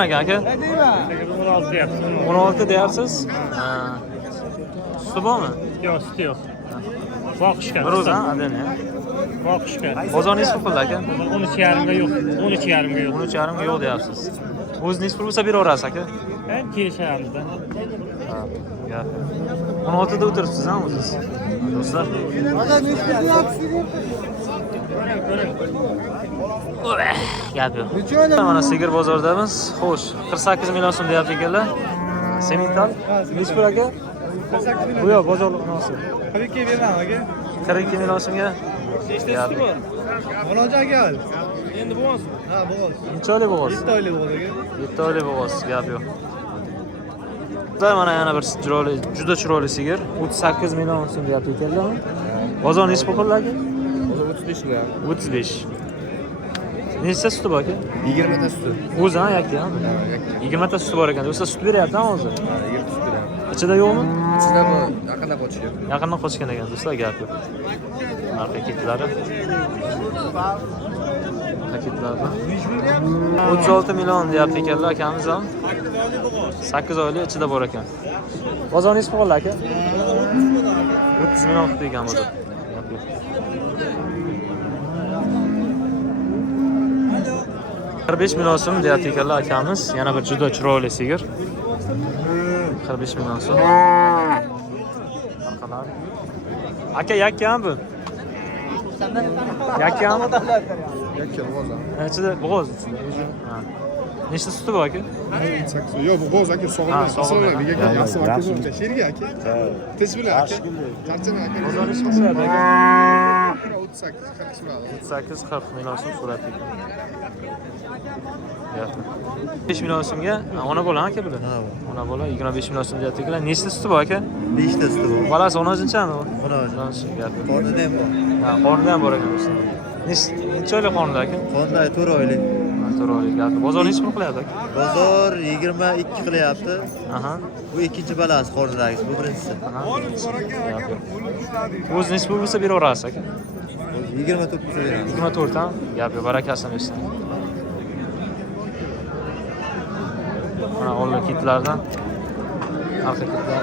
Aka? 16 deyapsiz. 16 deyapsiz. Suti bormi? Yo'q, suti yo'q. Boqishgan. Bir o'zi, adani. Boqishgan. Bozoringiz pul aka? 13,5 ga yo'q. 13,5 ga yo'q. 13,5 ga yo'q deyapsiz. O'zingiz pul bo'lsa beraverasiz aka. Ben kelishamiz-da. Ha, gap. 16 da o'tiribsiz ha o'zingiz. Do'stlar. Gap yo'q. Mana sigir bozoridamiz. Xo'sh, 48 million so'm deyapti ekanlar. Semental. Nech pul aka? 48 million. Bu yo'q, bozorlik narsa. 42 bermam aka. 42 million so'mga. Nechtasi bor? Murojaat aka. Endi bo'g'oz. Ha, bo'g'oz. Necha oylik bo'g'oz? 7 oylik bo'g'oz aka. 7 oylik bo'g'oz, gap yo'q. Mana yana bir chiroyli, juda chiroyli sigir. 38 million so'm deyapti ekanlar. Bozor nech pul qildi aka? 35 lira. 35. Nechta suti bor aka? 20 ta suti. O'zi ha, yakka. 20 ta suti bor ekan. Do'stlar sut beryapti-mi hozir? 20 suti beradi. Ichida yo'qmi? Ichida bu yaqinda qochgan. Yaqindan qochgan ekan do'stlar, gap yo'q. Narxa ketlari. Paketlari. 36 million deyapti ekanlar akamiz ham. 8 oylik ichida bor ekan. Bozoringiz qoldi aka? 30 million tutdi ekan bozor. Gap yo'q. 45 million so'm deyapti ekanlar akamiz. Yana bir juda chiroyli sigir. 45 million so'm. Aka yakkami bu? Yakkami? Yakka bo'g'oz. Ichida bo'g'oz ichida. Ha. Nechta suti bor aka? 8. Yo'q, bo'g'oz aka sog'inma. Sog'inma. Nega yaxshi aka? Sherga aka. Tiz bilan aka. Tarchana aka. Bozoringiz qiladi aka. 38 40 so'radi. 38-40 million so'm so'radi ekan. 5 million so'mga ona bola aka bular? Ha. Ona bola 25 million so'm deyapti ekanlar. Nechta suti bor aka? 5 ta suti bor. Bolasi 10-chami bu? 10. Gap. Qornida ham bor. Ha, qornida ham bor ekan do'stlar. Necha oylik qornida aka? Qornida 4 oylik. 4 oylik. Gap. Bozoringiz pul qilyapti aka? Bozor 22 qilyapti. Aha. Bu ikkinchi balasi qornidagisi, bu birinchisi. Aha. O'zingiz pul bo'lsa beraverasiz aka. 29 ta beramiz. 24 ham. Gap yo'q, barakasini bersin. Mana o'g'il kitlardan. Arxa kitlar.